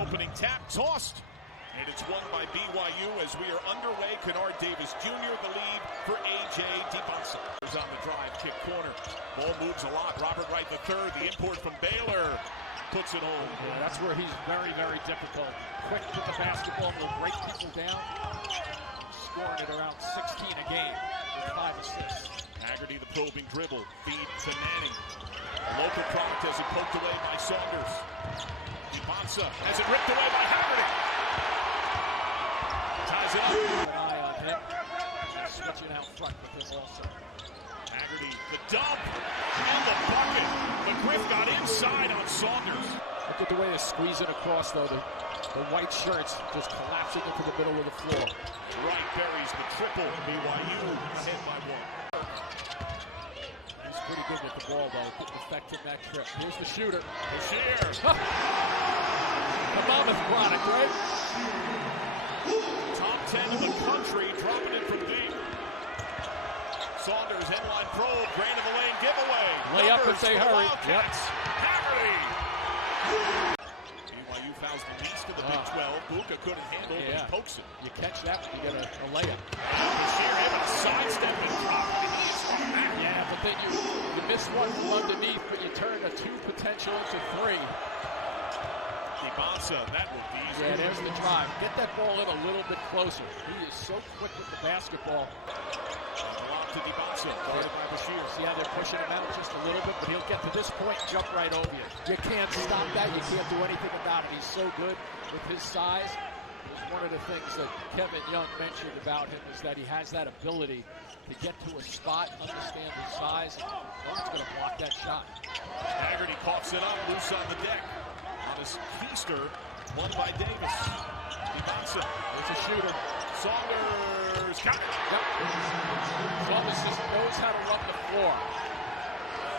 opening tap, tossed. And it's won by BYU as we are underway. Kennard Davis Jr. the lead for A.J. DiBansa. On the drive, kick corner. Ball moves a lot. Robert Wright III, the import from Baylor, puts it home. Yeah, that's where he's very, very difficult. Quick with the basketball, will break people down. Scoring at around 16 a game with 5 assists. Haggerty, the probing dribble. Feed to Manning. A local product has it poked away by Saunders. DiBansa has it ripped away by Haggerty. Ties it up. Keep an eye on him. Switching out front with him also. Haggerty, the dump, and the bucket. McGriff got inside on Saunders. Look at the way they're squeezing across, though. The white shirts just collapsing into the middle of the floor. Wright buries the triple. BYU ahead by 1. He's pretty good with the ball, though. Didn't affect him that trip. Here's the shooter. Bashir. The Monmouth product, right? Top 10 in the country, dropping it from deep. Saunders, headline probe, drain of the lane giveaway. Layup if they hurry. Wildcats. Haggerty. BYU fouls the least of the Big 12. Buka couldn't handle it, but he pokes it. You catch that when you get a layup. Bashir able to sidestep and drop it. Yeah, but then you miss one from underneath, but you turn a 2 potential into 3. DiBansa, that will be easy. Yeah, there's the drive. Get that ball in a little bit closer. He is so quick with the basketball. To DiBansa, guarded by Bashir. See how they're pushing him out just a little bit, but he'll get to this point and jump right over you. You can't stop that. You can't do anything about it. He's so good with his size. It was one of the things that Kevin Young mentioned about him is that he has that ability to get to a spot, understand his size. No one's going to block that shot. Haggerty coughs it up, loose on the deck. On his keister, won by Davis. DiBansa, there's a shooter. Saunders, got it. Yep. Saunders just knows how to run the floor.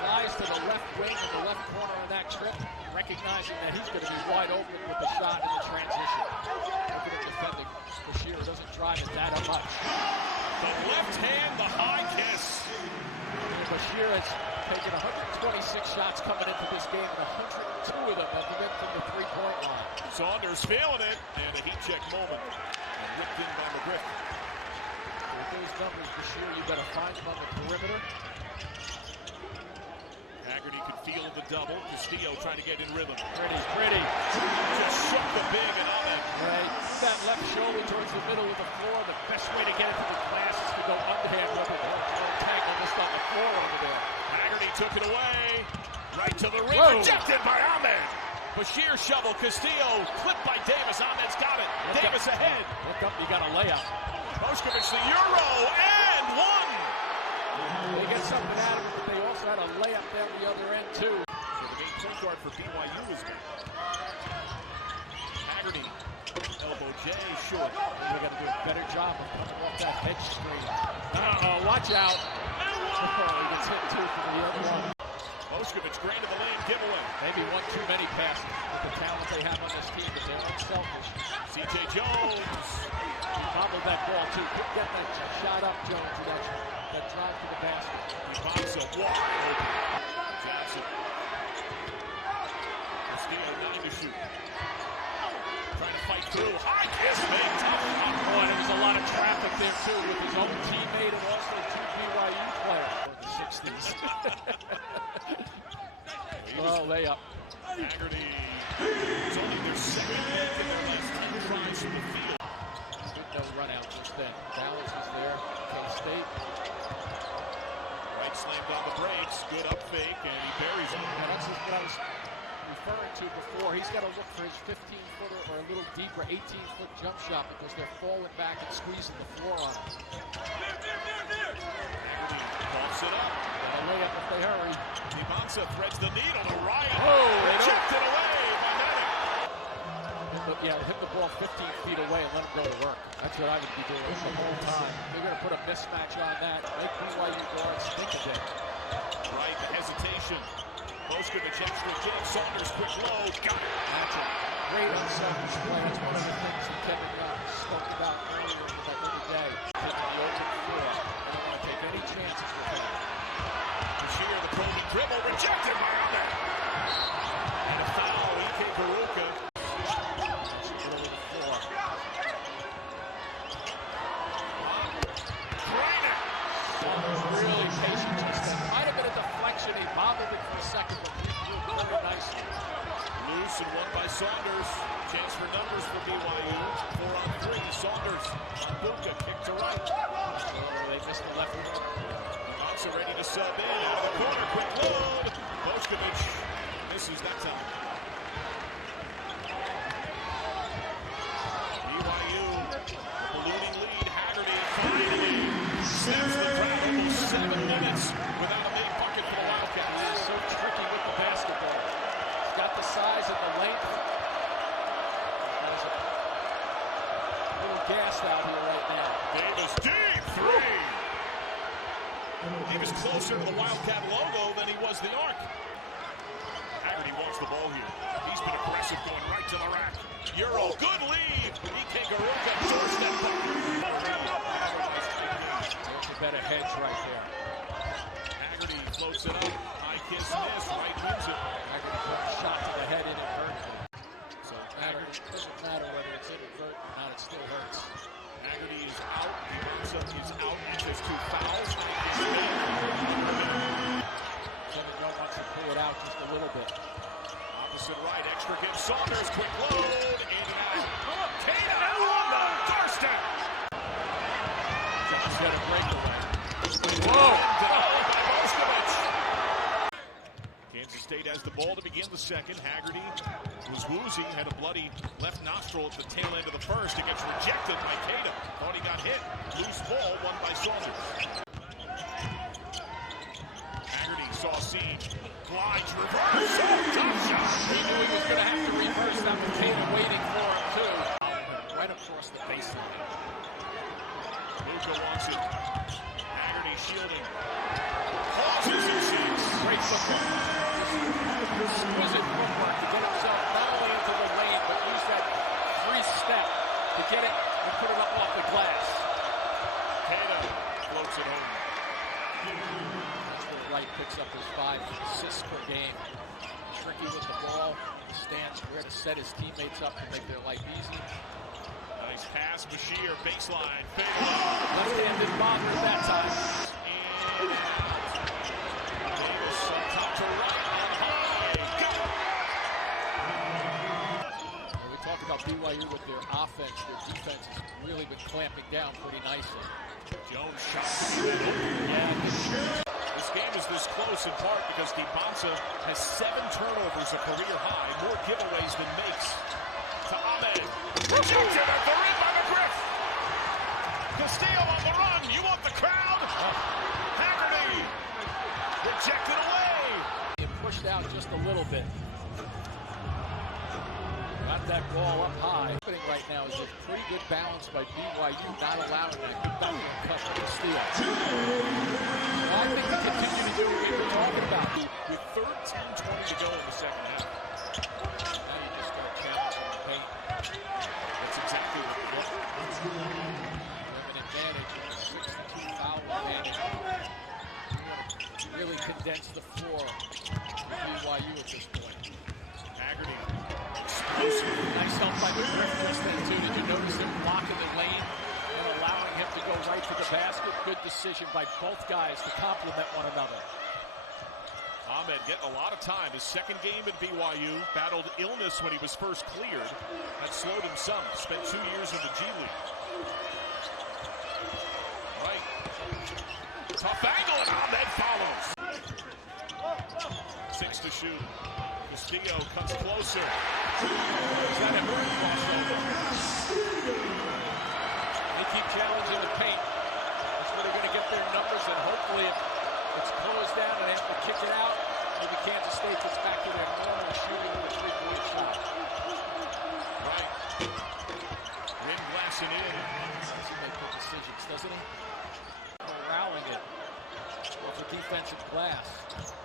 Flies to the left wing and the left corner on that trip, recognizing that he's going to be wide open with the shot in the transition. Look at him defending. Bashir doesn't drive it that much. The left hand, the high kiss. And Bashir has taken 126 shots coming into this game, and 102 of them have been from the three-point line. Saunders feeling it, and a heat check moment. And ripped in by McGriff. With those numbers, Bashir, you better find him on the perimeter. Haggerty could feel the double. Castillo trying to get in rhythm. Pretty. Just shook the big and on it. Right. That left shoulder towards the middle of the floor. The best way to get it to the glass is to go underhand with it. Tangle just on the floor over there. Haggerty took it away. Right to the rim. Whoa. Rejected by Ahmed. Bashir shovel. Castillo clipped by Davis. Ahmed's got it. Davis ahead. Look up. You got a layup. Moskowitz the Euro and 1. They get something out of it, but they also had a layup down the other end, too. So the main point guard for BYU is good. Haggerty, elbow J, short. They got to do a better job of coming off that hedge screen. Uh-oh, watch out. He gets hit, too, for the other one. Moskowitz, grain to the lane, giveaway. Maybe one too many passes with the talent they have on this team, but they're unselfish. C.J. Jones. He bobbled that ball, too. Couldn't get that shot up, Jones, with that drive to the basket. DiBansa wide open. Johnson. Castillo 9 to shoot. Trying to fight through. High kiss, big tough. Boy, there was a lot of traffic there, too, with his own teammate and also 2 BYU players. In the 60s. Oh, layup. Haggerty. It's only their second hit in their last 10 tries from the field. Good no run out just then. Dallas was there. K-State. Wright slammed on the brakes. Good up fake, and he buries it. Yeah, that's what I was referring to before. He's got to look for his 15-footer or a little deeper 18-foot jump shot because they're falling back and squeezing the floor on him. Haggerty coughs it up. And a layup if they hurry. DiBansa threads the needle to Ryan. Rejected away by Manning. Yeah, hit the ball 15 feet away and let him go to work. That's what I would be doing the whole time. They're going to put a mismatch on that. Make BYU guards think a bit. Right, the hesitation. Moskowitz extra kick. Saunders quick low. Got it. That's a great unselfish play. That's one of the things that Kevin Young spoke about earlier in the day. Taking the open floor. They don't want to take any chances with him. Bashir, the probing dribble. Rejected by Ahmed. And a foul. E.K. Baruka. by Saunders. Chance for numbers for BYU. 4-on-3. Saunders. Buka kick to right. They missed the left. Bonsa ready to sub in. Out of the corner. Quick load. Boskovic misses that time. BYU ballooning lead. Haggerty finally snaps the crowd. Almost 7 minutes without a big bucket for the Wildcats. He is so tricky with the basketball. He's got the size and the length. He's a little gassed out here right now. Davis deep three. He was closer to the Wildcat logo than he was the arc. Haggerty wants the ball here. He's been aggressive going right to the rack. Euro, good lead. Ike Garuka, doorstep bucket. That's a better hedge right there. Haggerty floats it up. High kiss miss. Right wins it. Haggerty put a shot to the head inadvertently. So it doesn't matter whether it's inadvertent or not, it still hurts. Haggerty is out. Bonsa is out. Just 2 fouls. Kevin Young wants to pull it out just a little bit. Opposite right. Extra give Saunders. Quick load. In and out. Tatum on the doorstep. Josh had a breakaway. Whoa. Denied by Boskovic. Kansas State has the ball to begin the second. Haggerty was woozy, had a bloody left nostril at the tail end of the first. It gets rejected by Tatum. Thought he got hit. Loose ball, won by Saunders. Haggerty saw siege. Glides, reverse. Tough shot. He knew he was going to have to reverse that with Tatum waiting for him, too. Right across the baseline. Luka wants it. Haggerty shielding. Crosses and sinks. Great football. Exquisite footwork to get himself not only into the lane, but use that free step to get it and put it up off the glass. Tatum floats it home. That's where Wright picks up his 5 assists per game. Tricky with the ball, stands where to set his teammates up to make their life easy. Nice pass, Bashir, baseline, fade. Left hand didn't bother at that time. And Davis from top to right on high. We talked about BYU with their offense. Their defense has really been clamping down pretty nicely. Jones shot. Yeah. This game is this close in part because Bonsa has 7 turnovers, a career high, more giveaways than makes. To Ahmed. Rejected at the rim by McGriff. Castillo on the run. You want the crowd? Haggerty. Rejected away. It pushed out just a little bit. Got that ball up high. Happening right now is a pretty good balance by BYU, not allowing that good backward cut for the steal. I think they continue to do what we were talking about. With 13:20 to go in the second half. Now you just start challenging the paint. That's exactly what it was. You have an advantage, a 6-2 foul advantage. You want to really condense the floor for BYU at this point. Haggerty. Nice help by McGriff just then, too. Did you notice him blocking the lane and allowing him to go right to the basket? Good decision by both guys to complement one another. Ahmed getting a lot of time. His second game at BYU. Battled illness when he was first cleared. That slowed him some. Spent 2 years in the G League. Right. Tough angle and Ahmed follows. 6 to shoot. Castillo cuts closer. Is that a crossover? They keep challenging the paint. That's where they're going to get their numbers, and hopefully it's closed down and they have to kick it out. Maybe Kansas State gets back to their normal shooting with a 3-point shot. Right. Rim glassing in. Doesn't make good decisions, doesn't he? Corralling it off the defensive glass.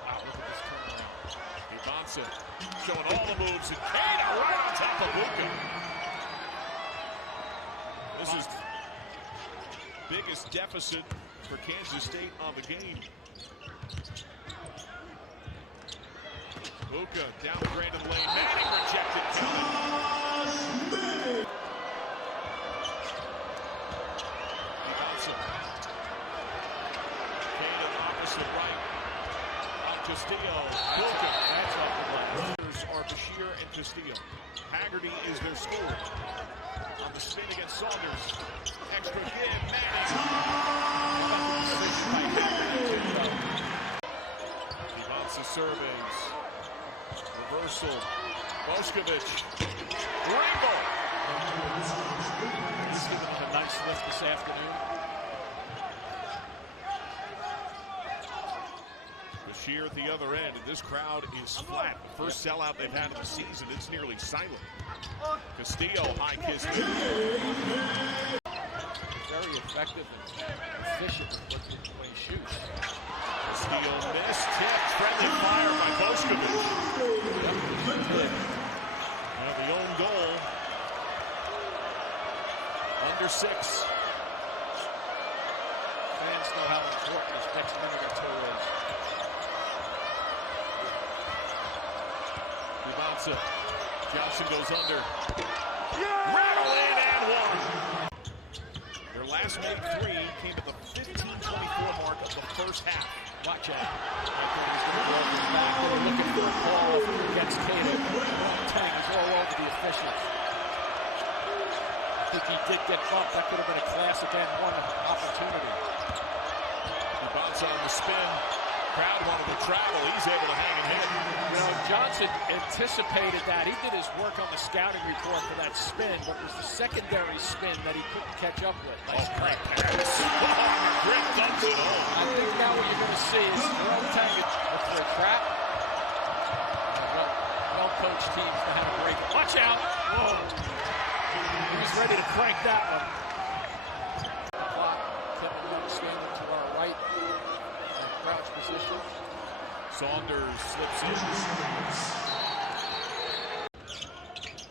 Wow, look at this turnaround. Bonsa showing all the moves, and Kata right on top of Luka. This is biggest deficit for Kansas State on the game. Luka down the drain of the lane. Manning rejected. Bonsa. Kata opposite right. On Castillo. Luka. That's off the line. Are Bashir Tucker and Castillo. Haggerty is their scorer. On the spin against Saunders. Extra give, Manning. Ivan's serves. Reversal. Bošković. Rainbow. He's giving him a nice lift this afternoon. Bashir at the other end, and this crowd is flat. The first sellout they've had of the season, it's nearly silent. Castillo, high kiss. Very effective and efficient with the way he shoots. Castillo missed, tip, friendly fire by Bošković. And the own goal. Under 6. Fans know how important this next minute or two is. Ivan's Johnson goes under. Rattle in and one. Their last made 3 came at the 15-24 mark of the first half. Watch out. Right there, he's going to roll his back. They were looking for a ball against Cato. Tang is all over the officials. I think he did get bumped. That could have been a classic and one opportunity. Ivan's on the spin. Crowd wanted to travel. He's able to hang and hit. You know, Johnson anticipated that. He did his work on the scouting report for that spin, but it was the secondary spin that he couldn't catch up with. Nice great pass. Grip dumps it home. I think now what you're going to see is Tang look for a trap. Well-coached teams know how to break it. Watch out! Whoa! He's ready to crank that one. Kevin Young standing to our right. Crouch position. Saunders slips in.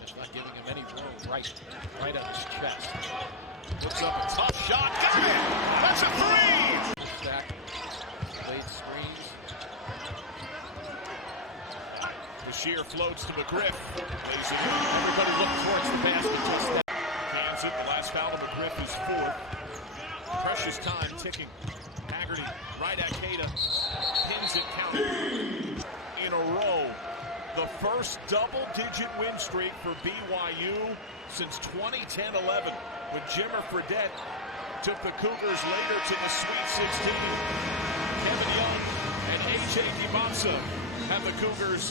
It's not giving him any room. Right on his chest. Looks up a tough shot. Got it! That's a 3! Stack. Late screens. Bashir floats to McGriff. Lays it in. Everybody look towards the basket just then. Cans it. The last foul of McGriff is 4th. Precious time ticking. Haggerty right at Cada. Pins it, counted. In a row. The first double-digit win streak for BYU since 2010-11 when Jimmer Fredette took the Cougars later to the Sweet 16. Kevin Young and A.J. Dibansa have the Cougars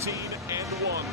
13-1.